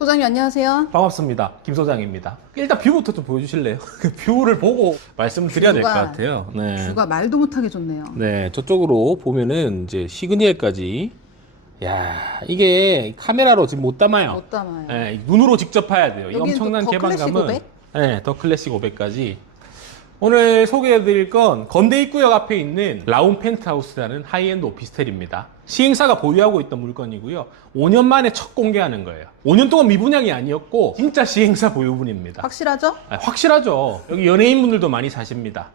소장님 안녕하세요. 반갑습니다. 김 소장입니다. 일단 뷰부터 좀 보여주실래요? 그 뷰를 보고 말씀을 드려야 될 것 같아요. 네. 뷰가 말도 못하게 좋네요. 네, 저쪽으로 보면은 이제 시그니엘까지. 야, 이게 카메라로 지금 못 담아요. 못 담아요. 네, 눈으로 직접 봐야 돼요. 이 여기는 엄청난 또 더 클래식 개방감은. 500? 네, 더 클래식 500까지. 오늘 소개해드릴 건 건대 입구역 앞에 있는 라운 펜트하우스라는 하이엔드 오피스텔입니다. 시행사가 보유하고 있던 물건이고요. 5년 만에 첫 공개하는 거예요. 5년 동안 미분양이 아니었고 진짜 시행사 보유분입니다. 확실하죠? 확실하죠. 여기 연예인분들도 많이 사십니다.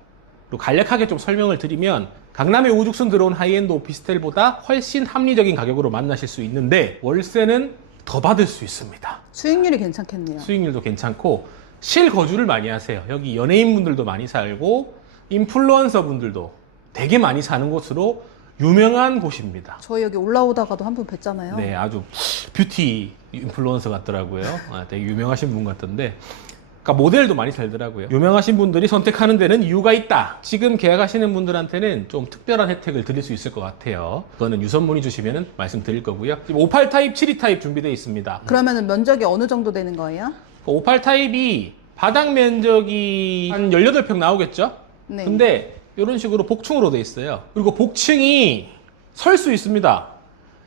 그리고 간략하게 좀 설명을 드리면 강남에 우죽순 들어온 하이엔드 오피스텔보다 훨씬 합리적인 가격으로 만나실 수 있는데 월세는 더 받을 수 있습니다. 수익률이 괜찮겠네요. 수익률도 괜찮고 실거주를 많이 하세요. 여기 연예인분들도 많이 살고 인플루언서 분들도 되게 많이 사는 곳으로 유명한 곳입니다. 저희 여기 올라오다가도 한 분 뵀잖아요. 네, 아주 뷰티 인플루언서 같더라고요. 되게 유명하신 분 같던데 그러니까 모델도 많이 살더라고요. 유명하신 분들이 선택하는 데는 이유가 있다. 지금 계약하시는 분들한테는 좀 특별한 혜택을 드릴 수 있을 것 같아요. 그거는 유선 문의 주시면 말씀드릴 거고요. 지금 58 타입, 72 타입 준비되어 있습니다. 그러면은 면적이 어느 정도 되는 거예요? 58 타입이 바닥 면적이 한 18평 나오겠죠? 네. 근데 이런 식으로 복층으로 돼 있어요. 그리고 복층이 설 수 있습니다.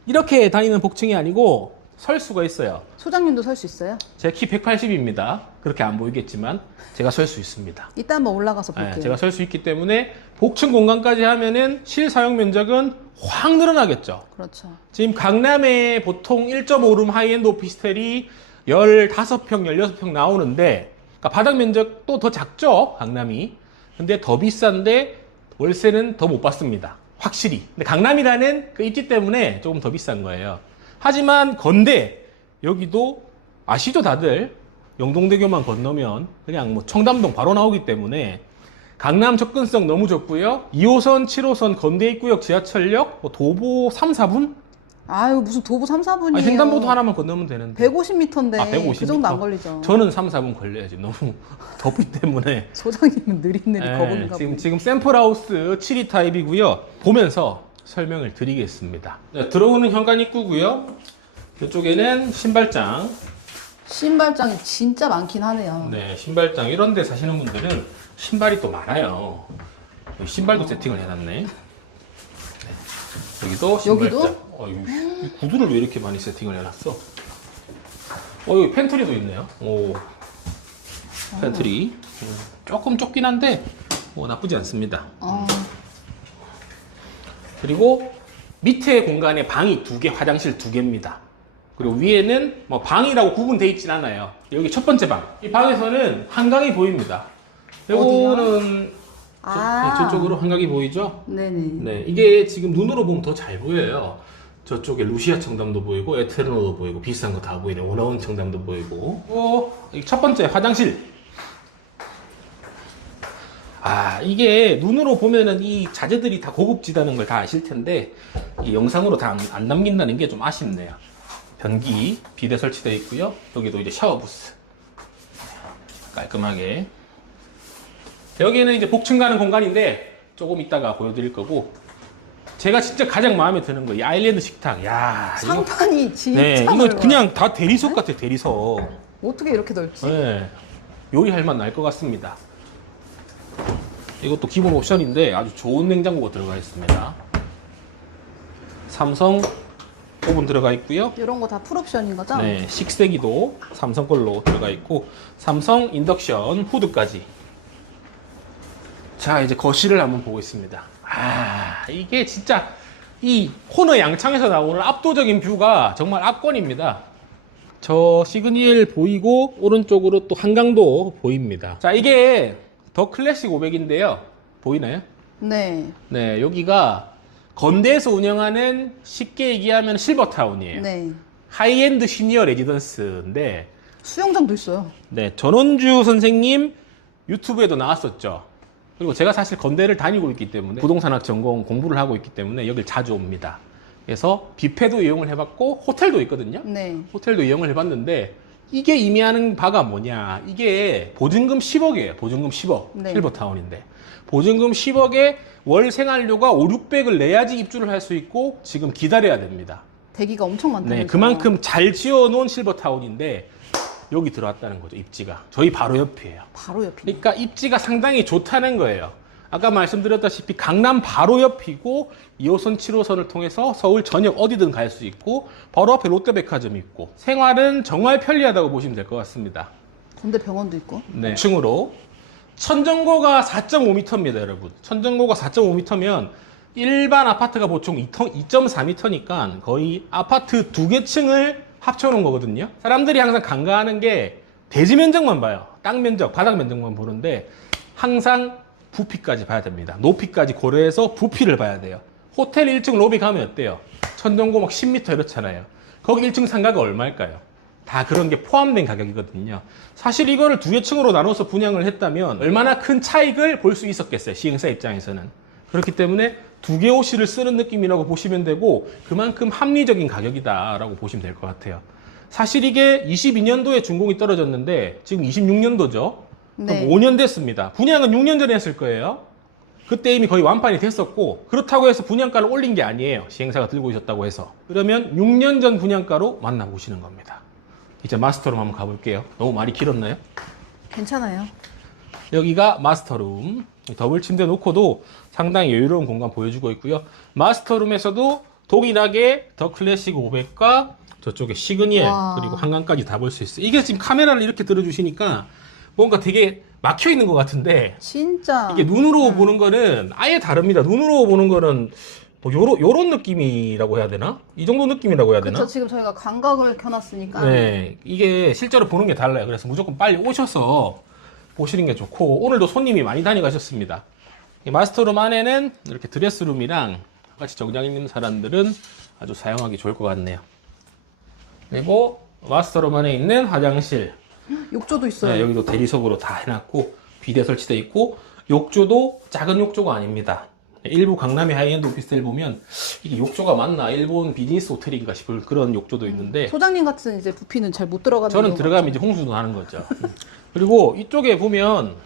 이렇게 다니는 복층이 아니고 설 수가 있어요. 소장님도 설 수 있어요? 제 키 180입니다. 그렇게 안 보이겠지만 제가 설 수 있습니다. 이따 한번 올라가서 볼게요. 네, 제가 설 수 있기 때문에 복층 공간까지 하면은 실사용 면적은 확 늘어나겠죠. 그렇죠. 지금 강남에 보통 1.5룸 하이엔드 오피스텔이 15평, 16평 나오는데 그러니까 바닥 면적도 더 작죠, 강남이. 근데 더 비싼데 월세는 더 못 받습니다. 확실히. 근데 강남이라는 그 입지 때문에 조금 더 비싼 거예요. 하지만 건대 여기도 아시죠, 다들? 영동대교만 건너면 그냥 뭐 청담동 바로 나오기 때문에 강남 접근성 너무 좋고요. 2호선, 7호선 건대 입구역 지하철역 뭐 도보 3, 4분? 아유 무슨 도보 3, 4분이에요. 횡단보도 하나만 건너면 되는데. 150m인데 150m. 그 정도 안 걸리죠. 저는 3, 4분 걸려야지. 너무 덥기 때문에. 소장님은 느릿느릿 네, 거부는가 보네. 지금 샘플하우스 72 타입이고요. 보면서 설명을 드리겠습니다. 네, 들어오는 현관 입구고요. 이쪽에는 신발장. 신발장이 진짜 많긴 하네요. 네, 신발장 이런 데 사시는 분들은 신발이 또 많아요. 신발도 세팅을 해놨네. 네. 여기도 신발장. 여기도? 이 구두를 왜 이렇게 많이 세팅을 해놨어? 여기 팬트리도 있네요. 오, 팬트리. 조금 좁긴 한데 뭐 나쁘지 않습니다. 그리고 밑에 공간에 방이 2개, 화장실 2개입니다. 그리고 위에는 뭐 방이라고 구분되어 있진 않아요. 여기 첫 번째 방. 이 방에서는 한강이 보입니다. 이거는 저쪽으로 한강이 보이죠? 네네. 네, 이게 지금 눈으로 보면 더 잘 보여요. 저쪽에 루시아 청담도 보이고 에테르노도 보이고 비싼 거 다 보이네. 오나온 청담도 보이고. 첫 번째 화장실. 이게 눈으로 보면은 이 자재들이 다 고급지다는 걸 다 아실 텐데 이 영상으로 다 안 남긴다는 게 좀 아쉽네요. 변기, 비대 설치되어 있고요. 여기도 이제 샤워 부스. 깔끔하게. 여기는 이제 복층 가는 공간인데 조금 이따가 보여드릴 거고 제가 진짜 가장 마음에 드는 거 이 아일랜드 식탁. 야, 상판이 진짜 네, 이거 넓어요. 그냥 다 대리석 같아, 대리석. 어떻게 이렇게 넓지? 네, 요리할 맛 날 것 같습니다. 이것도 기본 옵션인데 아주 좋은 냉장고가 들어가 있습니다. 삼성 오븐 들어가 있고요. 이런 거 다 풀옵션인 거죠? 네, 식세기도 삼성 걸로 들어가 있고 삼성 인덕션 후드까지. 자, 이제 거실을 한번 보고 있습니다. 이게 진짜 이 코너 양창에서 나오는 압도적인 뷰가 정말 압권입니다. 저 시그니엘 보이고 오른쪽으로 또 한강도 보입니다. 자, 이게 더 클래식 500인데요. 보이나요? 네. 네, 여기가 건대에서 운영하는 쉽게 얘기하면 실버타운이에요. 네. 하이엔드 시니어 레지던스인데 수영장도 있어요. 네, 전원주 선생님 유튜브에도 나왔었죠. 그리고 제가 사실 건대를 다니고 있기 때문에 부동산학 전공 공부를 하고 있기 때문에 여길 자주 옵니다. 그래서 뷔페도 이용을 해봤고 호텔도 있거든요. 네. 호텔도 이용을 해봤는데 이게 의미하는 바가 뭐냐. 이게 보증금 10억이에요. 보증금 10억. 네. 실버타운인데. 보증금 10억에 월 생활료가 5, 600을 내야지 입주를 할 수 있고 지금 기다려야 됩니다. 대기가 엄청 많다는 네, 거죠. 그만큼 잘 지어놓은 실버타운인데 여기 들어왔다는 거죠. 입지가 저희 바로 옆이에요. 바로 옆이네. 그러니까 입지가 상당히 좋다는 거예요. 아까 말씀드렸다시피 강남 바로 옆이고 2호선, 7호선을 통해서 서울 전역 어디든 갈 수 있고 바로 앞에 롯데백화점이 있고 생활은 정말 편리하다고 보시면 될 것 같습니다. 군대 병원도 있고. 네. 층으로 천정고가 4.5m입니다, 여러분. 천정고가 4.5m면 일반 아파트가 보통 2.4m니까 거의 아파트 2개 층을 합쳐놓은 거거든요. 사람들이 항상 간과하는 게 대지 면적만 봐요. 땅 면적, 바닥 면적만 보는데 항상 부피까지 봐야 됩니다. 높이까지 고려해서 부피를 봐야 돼요. 호텔 1층 로비 가면 어때요? 천정고 막 10m 이렇잖아요. 거기 1층 상가가 얼마일까요? 다 그런 게 포함된 가격이거든요. 사실 이거를 2개 층으로 나눠서 분양을 했다면 얼마나 큰 차익을 볼 수 있었겠어요. 시행사 입장에서는. 그렇기 때문에 2개 호실을 쓰는 느낌이라고 보시면 되고 그만큼 합리적인 가격이다라고 보시면 될 것 같아요. 사실 이게 22년도에 준공이 떨어졌는데 지금 26년도죠. 네. 5년 됐습니다. 분양은 6년 전에 했을 거예요. 그때 이미 거의 완판이 됐었고 그렇다고 해서 분양가를 올린 게 아니에요. 시행사가 들고 있었다고 해서. 그러면 6년 전 분양가로 만나보시는 겁니다. 이제 마스터룸 한번 가볼게요. 너무 말이 길었나요? 괜찮아요. 여기가 마스터룸. 더블 침대 놓고도 상당히 여유로운 공간 보여주고 있고요. 마스터룸에서도 동일하게 더 클래식 500과 저쪽에 시그니엘 와. 그리고 한강까지 다 볼 수 있어요. 이게 지금 카메라를 이렇게 들어주시니까 뭔가 되게 막혀 있는 것 같은데 진짜. 이게 눈으로 보는 거는 아예 다릅니다. 눈으로 보는 거는 뭐 요런 느낌이라고 해야 되나? 이 정도 느낌이라고 해야 되나? 그렇죠. 지금 저희가 광각을 켜놨으니까. 네, 이게 실제로 보는 게 달라요. 그래서 무조건 빨리 오셔서 보시는 게 좋고 오늘도 손님이 많이 다녀가셨습니다. 이 마스터룸 안에는 이렇게 드레스룸이랑 같이 정장 입는 사람들은 아주 사용하기 좋을 것 같네요. 그리고 마스터룸 안에 있는 화장실, 욕조도 있어요. 네, 여기도 대리석으로 다 해놨고 비대 설치되어 있고 욕조도 작은 욕조가 아닙니다. 일부 강남의 하이엔드 오피스텔 보면 이게 욕조가 맞나 일본 비즈니스 호텔인가 싶을 그런 욕조도 있는데 소장님 같은 이제 부피는 잘 못 들어가는. 저는 경우가 들어가면 이제 홍수도 나는 거죠. 그리고 이쪽에 보면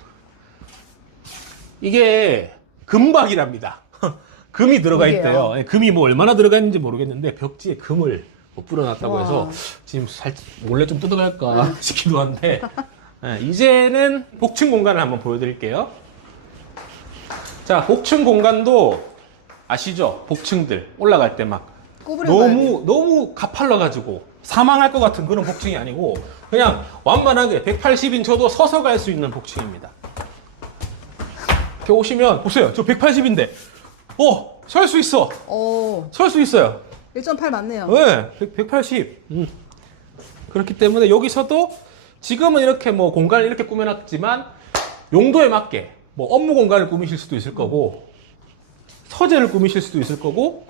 이게 금박이랍니다. 금이 들어가 이게요? 있대요. 예, 금이 뭐 얼마나 들어가 있는지 모르겠는데 벽지에 금을 뭐 뿌려놨다고 와. 해서 지금 살짝 몰래 좀 뜯어갈까 싶기도 한데 예, 이제는 복층 공간을 한번 보여드릴게요. 자, 복층 공간도 아시죠? 복층들 올라갈 때 막 너무 가팔라가지고 사망할 것 같은 그런 복층이 아니고 그냥 완만하게 180인 저도 서서 갈 수 있는 복층입니다. 이렇게 오시면 보세요. 저 180인데 설 수 있어. 설 수 있어요. 1.8 맞네요. 네, 180. 그렇기 때문에 여기서도 지금은 이렇게 뭐 공간을 이렇게 꾸며놨지만 용도에 맞게 뭐 업무 공간을 꾸미실 수도 있을 거고 서재를 꾸미실 수도 있을 거고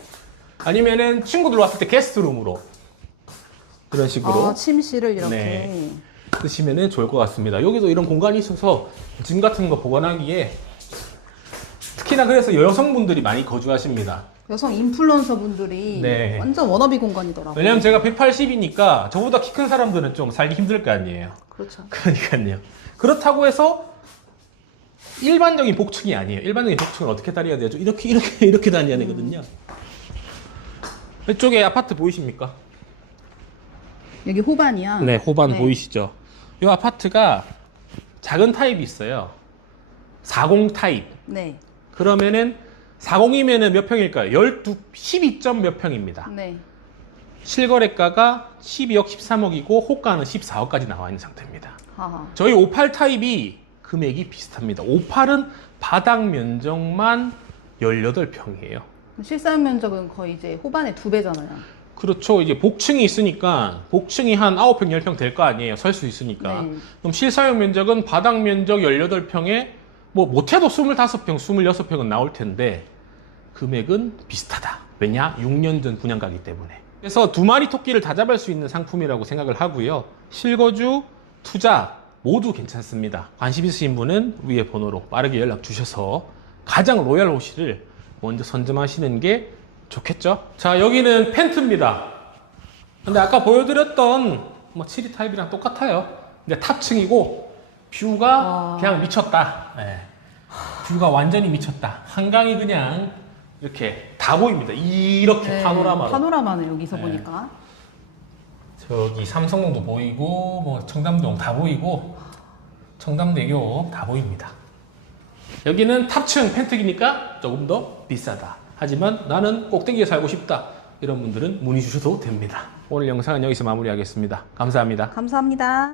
아니면은 친구들 왔을 때 게스트룸으로 그런 식으로 침실을 이렇게. 네. 쓰시면 좋을 것 같습니다. 여기도 이런 공간이 있어서 짐 같은 거 보관하기에 특히나 그래서 여성분들이 많이 거주하십니다. 여성 인플루언서 분들이 네. 완전 워너비 공간이더라고요. 왜냐면 제가 180이니까 저보다 키 큰 사람들은 좀 살기 힘들 거 아니에요. 그렇죠. 그러니까요. 그렇다고 해서 일반적인 복층이 아니에요. 일반적인 복층은 어떻게 다녀야 되죠? 이렇게 다녀야 되거든요. 이쪽에 아파트 보이십니까? 여기 호반이야. 네, 호반 보이시죠? 이 아파트가 작은 타입이 있어요. 40 타입. 네. 그러면은 40이면은 몇 평일까요? 12점 몇 평입니다. 네. 실거래가가 12억, 13억이고 호가는 14억까지 나와 있는 상태입니다. 하하. 저희 58 타입이 금액이 비슷합니다. 58은 바닥 면적만 18평이에요. 실사용 면적은 거의 이제 호반의 2배잖아요. 그렇죠. 이제 복층이 있으니까 복층이 한 9평, 10평 될 거 아니에요. 설 수 있으니까. 네. 그럼 실사용 면적은 바닥 면적 18평에 뭐 못해도 25평, 26평은 나올 텐데 금액은 비슷하다. 왜냐? 6년 전 분양가기 때문에. 그래서 두 마리 토끼를 다 잡을 수 있는 상품이라고 생각을 하고요. 실거주, 투자 모두 괜찮습니다. 관심 있으신 분은 위에 번호로 빠르게 연락 주셔서 가장 로얄 호실을 먼저 선점하시는 게 좋겠죠? 자, 여기는 펜트입니다. 근데 아까 보여드렸던 뭐 7위 타입이랑 똑같아요. 근데 탑층이고 뷰가 그냥 미쳤다. 네. 뷰가 완전히 미쳤다. 한강이 그냥 이렇게 다 보입니다. 이렇게 네, 파노라마로. 파노라마는 여기서 네. 보니까. 저기 삼성동도 보이고 뭐 청담동 다 보이고 청담대교 다 보입니다. 여기는 탑층 펜트기니까 조금 더 비싸다. 하지만 나는 꼭대기에 살고 싶다. 이런 분들은 문의 주셔도 됩니다. 오늘 영상은 여기서 마무리하겠습니다. 감사합니다. 감사합니다.